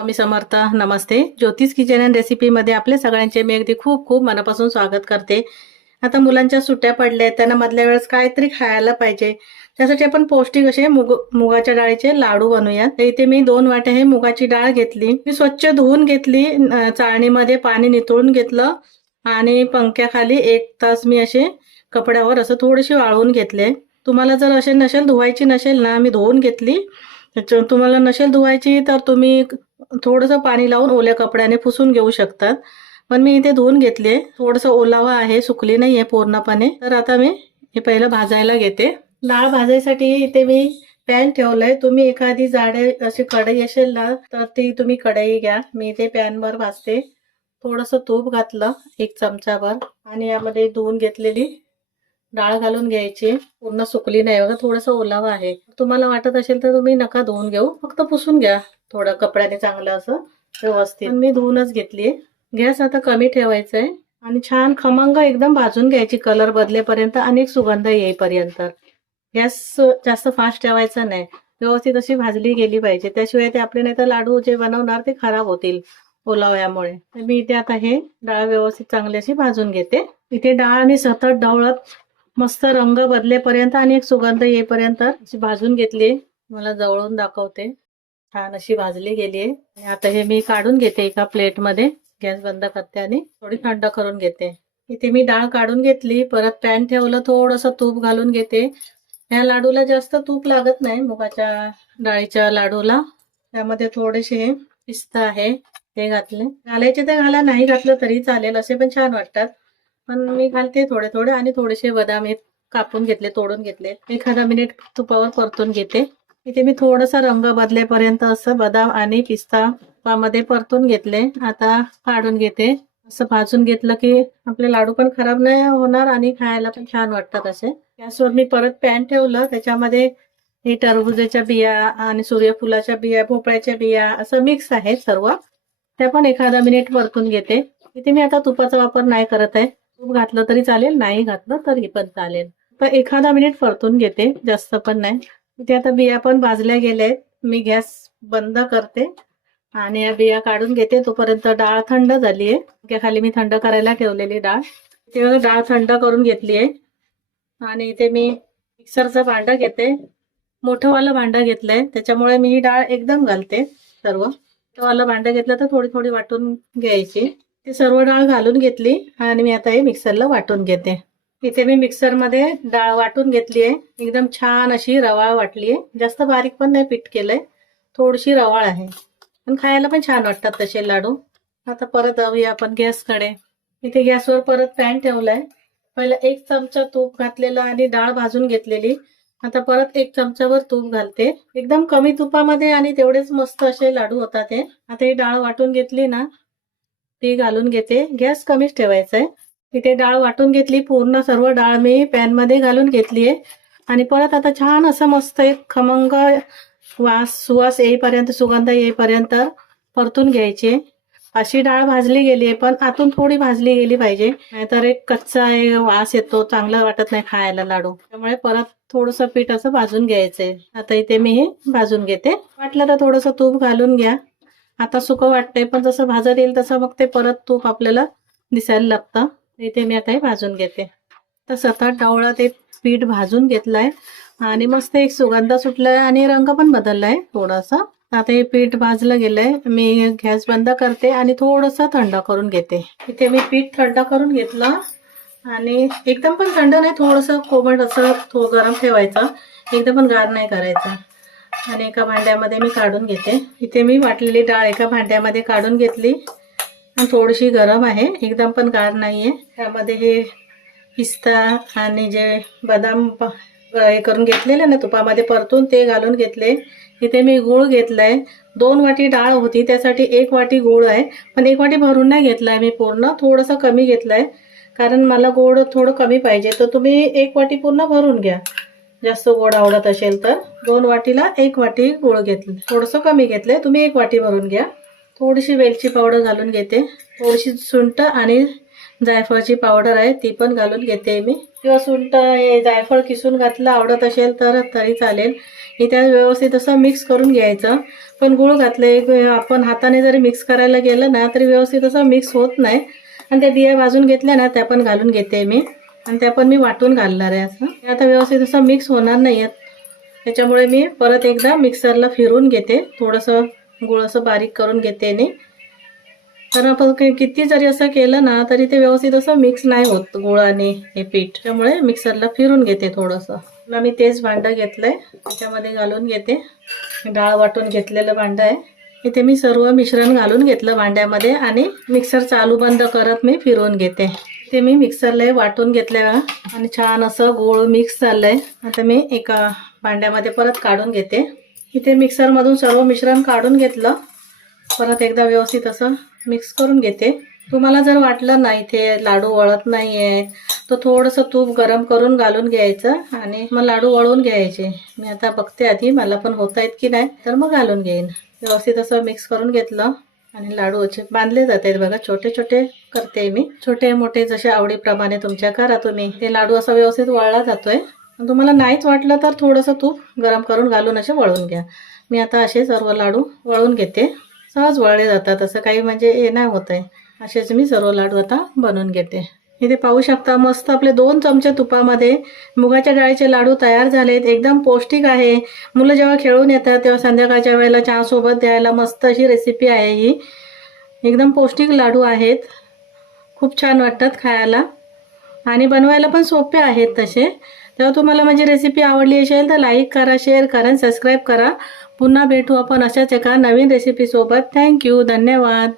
स्वामी समर्थ. नमस्ते. ज्योतिष kitchen and रेसिपीमध्ये आपले सगळ्यांचे मी अगदी खूप खूप मनापासून स्वागत करते. आता मुलांच्या सुट्ट्या पडल्या आहेत, त्यांना मधल्या वेळेस काहीतरी खायला पाहिजे. त्यासाठी आपण पौष्टिक असे मुगाच्या डाळीचे लाडू बनवूयात. तर इथे मी 2 वाट्या हे मुगाची डाळ घेतली. मी स्वच्छ धुवून घेतली, चाळणीमध्ये पाणी निथळून घेतलं आणि पंख्याखाली 1 तास मी असे कपड्यावर असं थोडेसे वाळवून घेतले. तुम्हाला जर असे नसेल धुवायची नसेल ना, मी धुवून घेतली. तुम्हाला नसेल धुवायची तर तुम्ही थोडंसं पाणी लावून ओल्या कपड्याने पुसून घेऊ शकतात. पण मी इथे धुवून घेतले. थोडंसं ओलावा आहे, सुकली नाही आहे पूर्णपणे. तर आता मी हे पहिलं भाजायला घेते. डाळ भाजायसाठी इथे मी पॅन ठेवलाय. तुम्ही एखादी जाडे अशी कढई असेल ना तर ती तुम्ही कढई घ्या. मी इथे पॅनवर भाजते. थोडंसं तूप घातलं 1 चमचाभर आणि यामध्ये धुवून घेतलेली डाळ घालून घ्यायची. पूर्ण सुकली नाही बघा, थोडंसं ओलावा आहे. तुम्हाला वाटत असेल तर तुम्ही नका धुवून घेऊ, फक्त पुसून घ्या थोडं कपड्याने चांगलं असं व्यवस्थित. मी धुवूनच घेतलीये. गॅस आता कमी ठेवायचा आहे आणि छान खमंग एकदम भाजून घ्यायची, कलर बदलेपर्यंत आणि एक सुगंध येईपर्यंत. गॅस जास्त फास्ट ठेवायचा नाही, व्यवस्थित अशी भाजली गेली पाहिजे. त्याशिवाय ते आपले नाही तर लाडू जे बनवणार ते खराब होतील ओलाव्यामुळे. मी इथे आता हे डाळ व्यवस्थित चांगली अशी भाजून घेते. इथे डाळ मी सतत ढवळत मस्त रंग बदलेपर्यंत आणि एक सुगंध येईपर्यंत अशी भाजून घेतली. मला जवळून दाखवते. छान अशी भाजली गेली आहे. आता हे मी काढून घेते एका प्लेटमध्ये. गॅस बंद करते आणि थोडी थंड करून घेते. इथे मी डाळ काढून घेतली. परत पॅन ठेवलं, थोडंसं तूप घालून घेते. या लाडूला जास्त तूप लागत नाही, मुगाच्या डाळीच्या लाडूला. त्यामध्ये थोडेसे पिस्ता आहे ते घातले. घालायचे तर घाला, नाही घातलं तरी चालेल, असे पण छान वाटतात. पण मी घालते थोडे थोडे. आणि थोडेसे बदाम कापून घेतले, तोडून घेतले. एखादा मिनिट तुपावर परतून घेते. इथे मी थोडासा रंग बदलेपर्यंत असं बदाम आणि पिस्ता तुपामध्ये परतून घेतले. आता काढून घेते. असं भाजून घेतलं की आपले लाडू पण खराब नाही होणार आणि खायला पण छान वाटतात असे. गॅसवर मी परत पॅन ठेवलं. त्याच्यामध्ये हे टरबुजाच्या बिया आणि सूर्यफुलाच्या बिया, भोपळ्याच्या बिया असं मिक्स आहे सर्व. त्या पण एखादा मिनिट परतून घेते. इथे मी आता तुपाचा वापर नाही करत आहे. तूप घातलं तरी चालेल, नाही घातलं तरी पण चालेल. तर एखादा मिनिट परतून घेते, जास्त पण नाही. इथे आता बिया पण भाजल्या गेल्या आहेत. मी गॅस बंद करते आणि या बिया काढून घेते. तोपर्यंत डाळ थंड झाली आहे. खाली मी थंड करायला ठेवलेली डाळ. इथे डाळ थंड करून घेतली आहे आणि इथे मी मिक्सरचं भांडं घेते. मोठंवालं भांडं घेतलंय, त्याच्यामुळे मी ही डाळ एकदम घालते सर्व. मोठंवालं भांडं घेतलं तर थोडी थोडी वाटून घ्यायची. ती सर्व डाळ घालून घेतली आणि मी आता हे मिक्सरला वाटून घेते. इथे मी मिक्सरमध्ये डाळ वाटून घेतली आहे. एकदम छान अशी रवाळ वाटली आहे. जास्त बारीक पण नाही पीठ केलंय, थोडीशी रवाळ आहे. पण खायला पण छान वाटतात तसे लाडू. आता परत जाऊया आपण गॅसकडे. इथे गॅसवर परत पॅन ठेवलाय. पहिला 1 चमचा तूप घातलेलं आणि डाळ भाजून घेतलेली. आता परत 1 चमचावर तूप घालते. एकदम कमी तुपामध्ये आणि तेवढेच मस्त असे लाडू होतात ते. आता ही डाळ वाटून घेतली ना ती घालून घेते. गॅस कमीच ठेवायचा आहे. इथे डाळ वाटून घेतली. पूर्ण सर्व डाळ मी पॅन मध्ये घालून घेतली आहे आणि परत आता छान असं मस्त एक खमंग सुवास येईपर्यंत, सुगंध येईपर्यंत परतून घ्यायची. अशी डाळ भाजली गेली आहे, पण आतून थोडी भाजली गेली पाहिजे, नाहीतर एक कच्चा वास येतो, चांगला वाटत नाही खायला लाडू. त्यामुळे परत थोडंसं पीठ असं भाजून घ्यायचंय. आता इथे मी हे भाजून घेते. वाटलं तर थोडंसं तूप घालून घ्या. आता सुकं वाटतंय, पण जसं भाजत येईल तसं मग ते परत तूप आपल्याला दिसायला लागतं. इथे मी आता हे भाजून घेते. तर सतत ढवळा ते पीठ भाजून घेतलंय आणि मस्त एक सुगंध सुटलाय आणि रंग पण बदललाय थोडासा. आता हे पीठ भाजलं गेलंय. मी गॅस बंद करते आणि थोडंसं थंड करून घेते. इथे मी पीठ थंड करून घेतलं आणि एकदम पण थंड नाही, थोडंसं कोमट असं गरम ठेवायचं, एकदम पण गार नाही करायचं. आणि एका भांड्यामध्ये मी काढून घेते. इथे मी वाटलेली डाळ एका भांड्यामध्ये काढून घेतली आणि थोडीशी गरम आहे, एकदम पण गार नाहीये. त्यामध्ये हे पिस्ता आणि जे बदाम हे करून घेतलेले ना तुपामध्ये परतून, ते घालून घेतले. इथे मी गूळ घेतलाय. 2 वाटी डाळ होती, त्यासाठी 1 वाटी गूळ आहे. पण 1 वाटी भरून नाही घेतलाय मी, पूर्ण थोडंसं कमी घेतलाय, कारण मला गोड थोडं कमी पाहिजे. तर तुम्ही 1 वाटी पूर्ण भरून घ्या. जास्त गोड आवडत असेल तर 2 वाटीला 1 वाटी गूळ घेतलं, थोडंसं कमी घेतलंय. तुम्ही 1 वाटी भरून घ्या. थोडीशी वेलची पावडर घालून घेते. थोडीशी सुंठ आणि जायफळची पावडर आहे ती पण घालून घेते मी. किंवा सुंठ हे जायफळ किसून घातलं आवडत असेल तर तरी चालेल. हे त्या व्यवस्थित असं मिक्स करून घ्यायचं. पण गूळ घातले आपण हाताने जरी मिक्स करायला गेलं ना तरी व्यवस्थित असं मिक्स होत नाही. आणि त्या बिया भाजून घेतल्या ना त्या पण घालून घेते मी, आणि त्या पण मी वाटून घालणार आहे. असं आता व्यवस्थित असं मिक्स होणार नाही आहेत, त्याच्यामुळे मी परत एकदा मिक्सरला फिरून घेते. थोडंसं गूळ असं बारीक करून घेते आणि तर आपण किती जरी असं केलं ना तरी ते व्यवस्थित असं मिक्स नाही होत गुळाने हे पीठ. त्यामुळे मिक्सरला फिरून घेते थोडंसं. पुन्हा मी तेच भांडं घेतलंय, त्याच्यामध्ये घालून घेते. डाळ वाटून घेतलेलं भांडं आहे. इथे मी सर्व मिश्रण घालून घेतलं भांड्यामध्ये आणि मिक्सर चालू बंद करत मी फिरवून घेते. ते मी मिक्सरला वाटून घेतलं आणि छान असं गूळ मिक्स झालंय. आता मी एका भांड्यामध्ये परत काढून घेते. इथे मिक्सरमधून सर्व मिश्रण काढून घेतलं. परत एकदा व्यवस्थित असं मिक्स करून घेते. तुम्हाला जर वाटलं नाही इथे लाडू वळत नाही आहेत तर थोडंसं तूप गरम करून घालून घ्यायचं आणि मग लाडू वळून घ्यायचे. मी आता बघते आधी मला पण होत आहेत की नाही, तर मग घालून घेईन. व्यवस्थित असं मिक्स करून घेतलं आणि लाडू असे बांधले जात आहेत बघा. छोटे छोटे करते मी, छोटे मोठे जसे आवडीप्रमाणे तुमच्या करा तुम्ही. ते लाडू असा व्यवस्थित वळला जातोय. तुम्हाला नाहीच वाटलं तर थोडंसं तूप गरम करून घालून असे वळून घ्या. मी आता असे सर्व लाडू वळून घेते. सहज वळले जातात, असं काही म्हणजे हे नाही होत आहे. असेच मी सर्व लाडू आता बनवून घेते. इथे पाहू शकता मस्त आपले 2 चमचे तुपामध्ये मुगाच्या डाळीचे लाडू तयार झालेत. एकदम पौष्टिक आहे. मुलं जेव्हा खेळून येतात तेव्हा संध्याकाळच्या वेळेला चहासोबत द्यायला मस्त अशी रेसिपी आहे ही. एकदम पौष्टिक लाडू आहेत. खूप छान वाटतात खायला आणि बनवायला पण सोपे आहेत तसे. तेव्हा तुम्हाला माझी रेसिपी आवडली असेल तर लाईक करा, शेअर करा आणि सबस्क्राईब करा. पुन्हा भेटू आपण अशाच एका नवीन रेसिपीसोबत. थँक्यू, धन्यवाद.